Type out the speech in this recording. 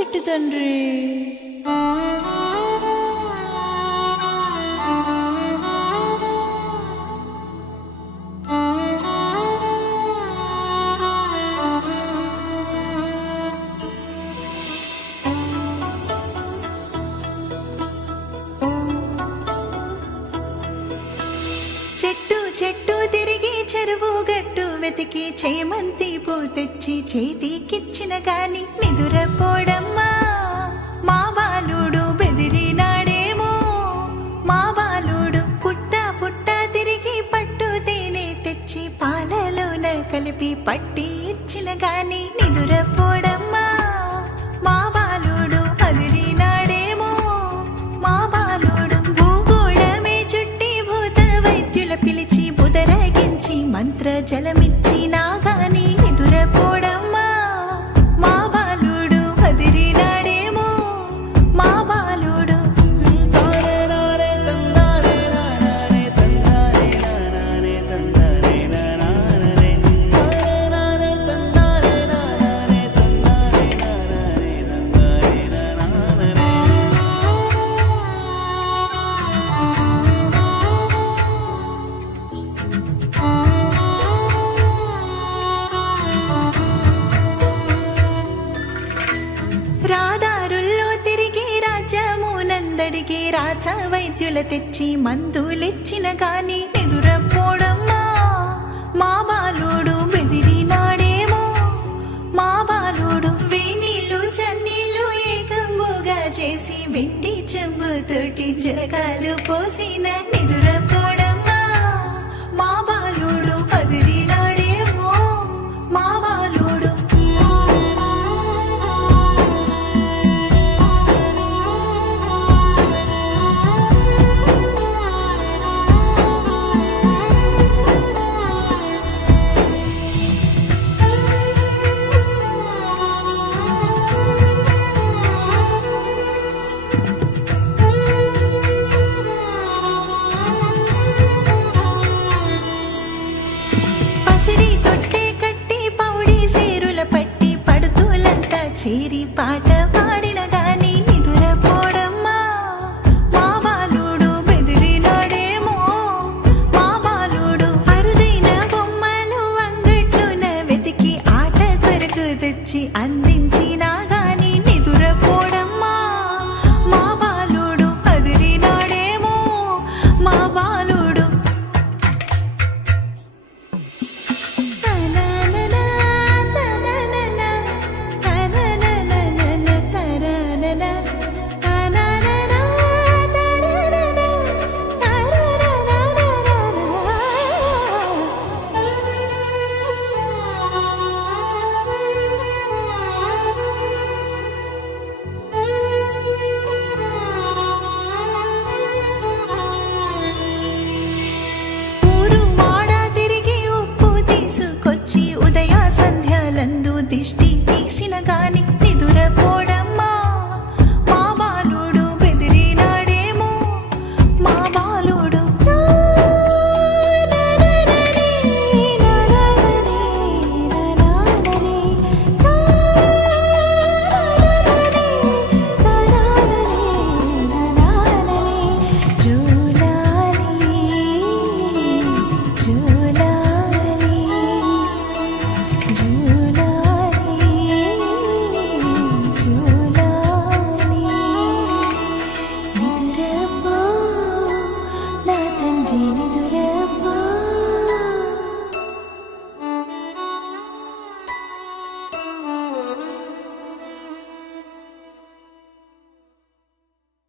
చెట్టు తండ్రి. చెట్టు చెట్టు తిరిగి చెరువు గట్టు వెతికి చేమంతి పూ తెచ్చి చేతికిచ్చిన గాని నిదురపోడమ్మా. మా బాలుడు బెదిరినాడేమో, మా బాలుడు పుట్ట పుట్ట తిరిగి పట్టు తేనె తెచ్చి పాలలోన కలిపి పట్టి ఇచ్చిన గాని నిదురపోడమ్మా. మా బాలుడు అదిరినాడేమో, మా బాలుడు భూగోళమే చుట్టి భూత వైద్యుల పిలిచి బుదరగించి మంత్ర జలమిచ్చి నాగాని నిదురపోడమ్మా. మా బాలుడు అదిరినాడేమో, మా బాలుడు. రాదారుల్లో తిరిగి రాజ్యమునందడిగి రాజా వైద్యుల తెచ్చి మందులిచ్చిన గాని నిదురపోడమ్మా. మా బాలుడు బెదిరినాడేమో, మా బాలుడు వేణీళ్ళు చన్నీళ్ళు ఏకంబుగా చేసి వెండి చెంబుతోటి జలకాలు పోసిన నిదురపోడమ్మా. మా బాలుడు అదిరినాడేమో, మా బాలుడు. పసిడి తొట్టె కట్టి పౌడి సేరుల పట్టి పడుతులంతా చేరి పాట పాడిన గాని నిదురపోడమ్మా. మా బాలుడు బెదిరినాడేమో, మా బాలుడు అరుదైన బొమ్మలు అంగట్లున వెతికి ఆట కొరకు తెచ్చి అందించిన గాని నిదురపోడమ్మా. మా బాలుడు అదిరినాడేమో, మా బాలుడు. ఊరు వాడ తిరిగి ఉప్పు తీసుకొచ్చి ఉదయ సంధ్యలందు దిష్టి తీసిన గాని నిదురపోడమ్మా. మా బాలుడు బెదిరినాడేమో, మా బాలుడు. జూలాలి జూ